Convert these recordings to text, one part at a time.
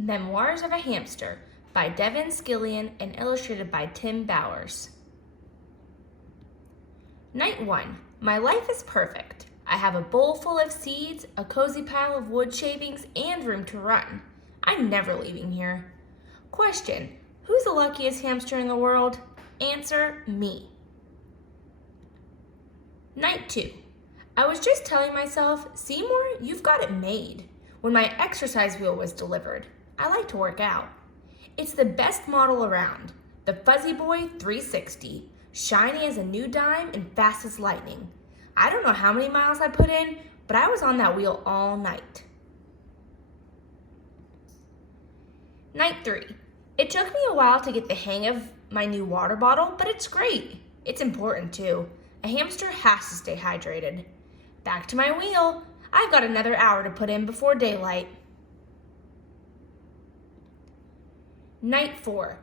Memoirs of a Hamster by Devin Scillian and illustrated by Tim Bowers. Night 1. My life is perfect. I have a bowl full of seeds, a cozy pile of wood shavings, and room to run. I'm never leaving here. Question: who's the luckiest hamster in the world? Answer: me. Night 2. I was just telling myself, Seymour, you've got it made, when my exercise wheel was delivered. I like to work out. It's the best model around, the Fuzzy Boy 360, shiny as a new dime and fast as lightning. I don't know how many miles I put in, but I was on that wheel all night. Night 3. It took me a while to get the hang of my new water bottle, but it's great. It's important too. A hamster has to stay hydrated. Back to my wheel. I've got another hour to put in before daylight. Night 4.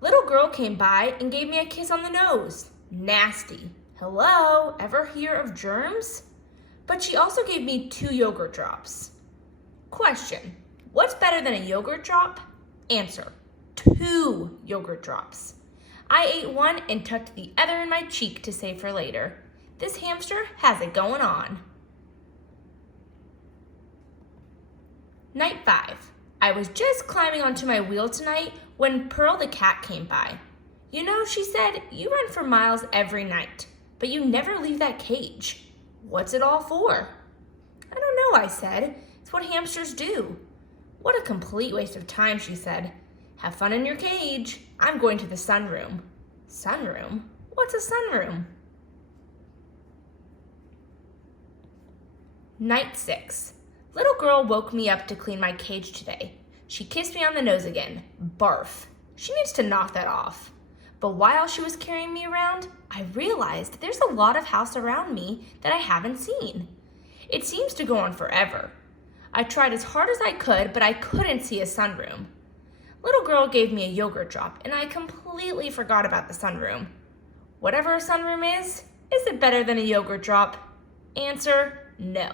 Little girl came by and gave me a kiss on the nose. Nasty. Hello, ever hear of germs? But she also gave me 2 yogurt drops. Question: what's better than a yogurt drop? Answer: 2 yogurt drops. I ate one and tucked the other in my cheek to save for later. This hamster has it going on. Night 5. I was just climbing onto my wheel tonight when Pearl the cat came by. You know, she said, you run for miles every night, but you never leave that cage. What's it all for? I don't know, I said. It's what hamsters do. What a complete waste of time, she said. Have fun in your cage. I'm going to the sunroom. Sunroom? What's a sunroom? Night 6. Little girl woke me up to clean my cage today. She kissed me on the nose again. Barf. She needs to knock that off. But while she was carrying me around, I realized there's a lot of house around me that I haven't seen. It seems to go on forever. I tried as hard as I could, but I couldn't see a sunroom. Little girl gave me a yogurt drop, and I completely forgot about the sunroom. Whatever a sunroom is it better than a yogurt drop? Answer: no.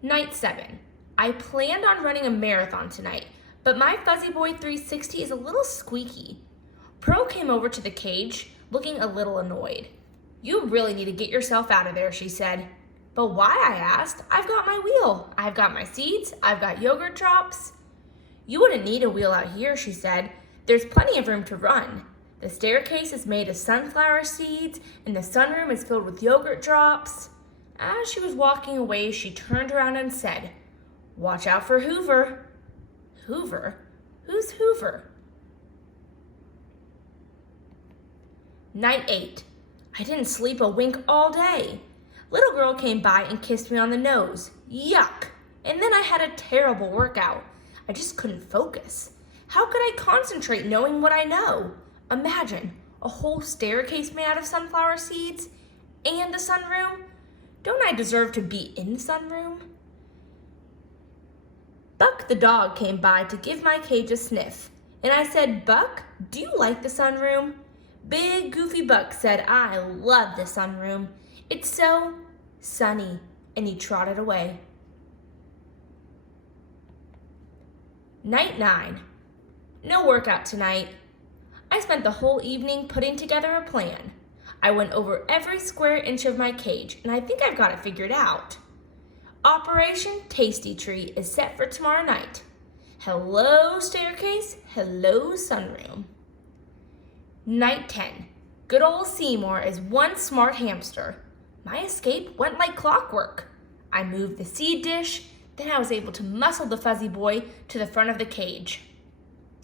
Night 7. I planned on running a marathon tonight, but my Fuzzy Boy 360 is a little squeaky. Pearl came over to the cage, looking a little annoyed. You really need to get yourself out of there, she said. But why, I asked. I've got my wheel. I've got my seeds. I've got yogurt drops. You wouldn't need a wheel out here, she said. There's plenty of room to run. The staircase is made of sunflower seeds, and the sunroom is filled with yogurt drops. As she was walking away, she turned around and said, Watch out for Hoover. Hoover? Who's Hoover? Night 8. I didn't sleep a wink all day. Little girl came by and kissed me on the nose. Yuck! And then I had a terrible workout. I just couldn't focus. How could I concentrate knowing what I know? Imagine, a whole staircase made out of sunflower seeds and a sunroom? Don't I deserve to be in the sunroom? Buck the dog came by to give my cage a sniff, and I said, Buck, do you like the sunroom? Big goofy Buck said, I love the sunroom. It's so sunny, and he trotted away. Night 9. No workout tonight. I spent the whole evening putting together a plan. I went over every square inch of my cage, and I think I've got it figured out. Operation Tasty Tree is set for tomorrow night. Hello, staircase. Hello, sunroom. Night 10. Good old Seymour is one smart hamster. My escape went like clockwork. I moved the seed dish, then I was able to muscle the Fuzzy Boy to the front of the cage.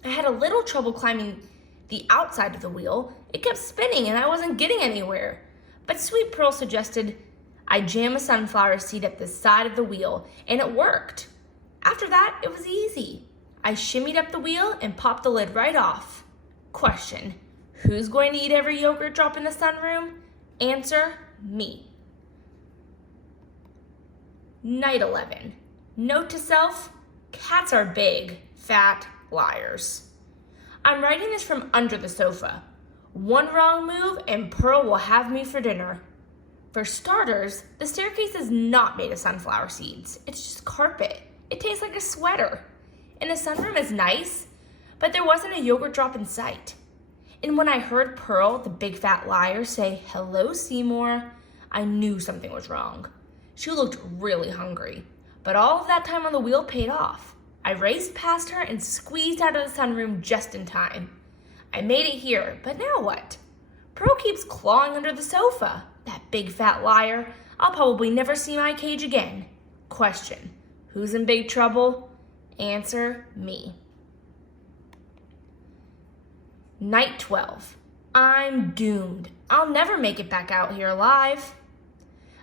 I had a little trouble climbing the outside of the wheel. It kept spinning and I wasn't getting anywhere. But Sweet Pearl suggested I jam a sunflower seed at the side of the wheel, and it worked. After that, it was easy. I shimmied up the wheel and popped the lid right off. Question: who's going to eat every yogurt drop in the sunroom? Answer: me. Night 11. Note to self: cats are big, fat liars. I'm writing this from under the sofa. One wrong move and Pearl will have me for dinner. For starters, the staircase is not made of sunflower seeds. It's just carpet. It tastes like a sweater. And the sunroom is nice, but there wasn't a yogurt drop in sight. And when I heard Pearl, the big fat liar, say, "Hello, Seymour," I knew something was wrong. She looked really hungry, but all of that time on the wheel paid off. I raced past her and squeezed out of the sunroom just in time. I made it here, but now what? Pearl keeps clawing under the sofa. That big fat liar. I'll probably never see my cage again. Question: who's in big trouble? Answer: me. Night 12. I'm doomed. I'll never make it back out here alive.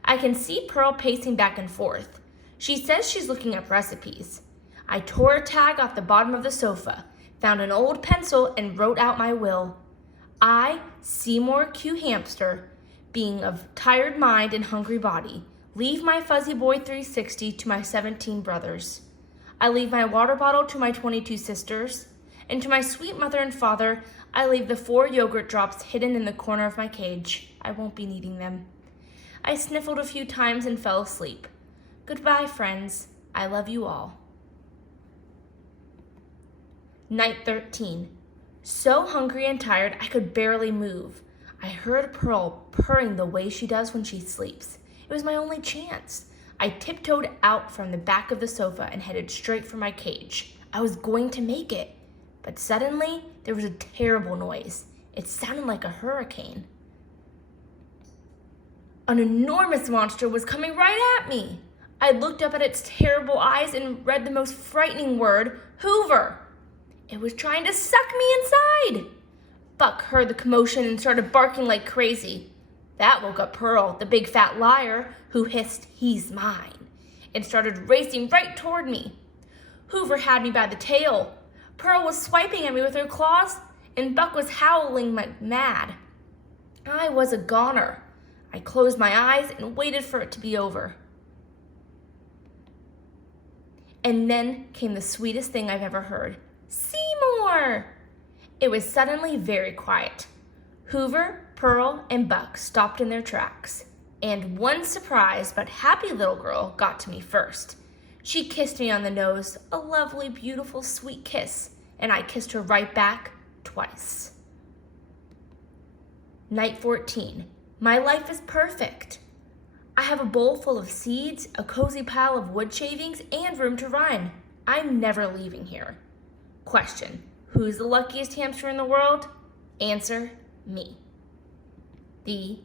I can see Pearl pacing back and forth. She says she's looking up recipes. I tore a tag off the bottom of the sofa, found an old pencil, and wrote out my will. I, Seymour Q. Hamster, being of tired mind and hungry body, leave my fuzzy boy 360 to my 17 brothers. I leave my water bottle to my 22 sisters, and to my sweet mother and father, I leave the 4 yogurt drops hidden in the corner of my cage. I won't be needing them. I sniffled a few times and fell asleep. Goodbye, friends. I love you all. Night 13. So hungry and tired, I could barely move. I heard Pearl purring the way she does when she sleeps. It was my only chance. I tiptoed out from the back of the sofa and headed straight for my cage. I was going to make it, but suddenly there was a terrible noise. It sounded like a hurricane. An enormous monster was coming right at me. I looked up at its terrible eyes and read the most frightening word, Hoover. It was trying to suck me inside. Buck heard the commotion and started barking like crazy. That woke up Pearl, the big fat liar, who hissed, "He's mine," and started racing right toward me. Hoover had me by the tail. Pearl was swiping at me with her claws, and Buck was howling like mad. I was a goner. I closed my eyes and waited for it to be over. And then came the sweetest thing I've ever heard. Seymour! It was suddenly very quiet. Hoover, Pearl, and Buck stopped in their tracks, and one surprised but happy little girl got to me first. She kissed me on the nose, a lovely, beautiful, sweet kiss, and I kissed her right back twice. Night 14. My life is perfect. I have a bowl full of seeds, a cozy pile of wood shavings, and room to run. I'm never leaving here. Question: who's the luckiest hamster in the world? Answer: me. The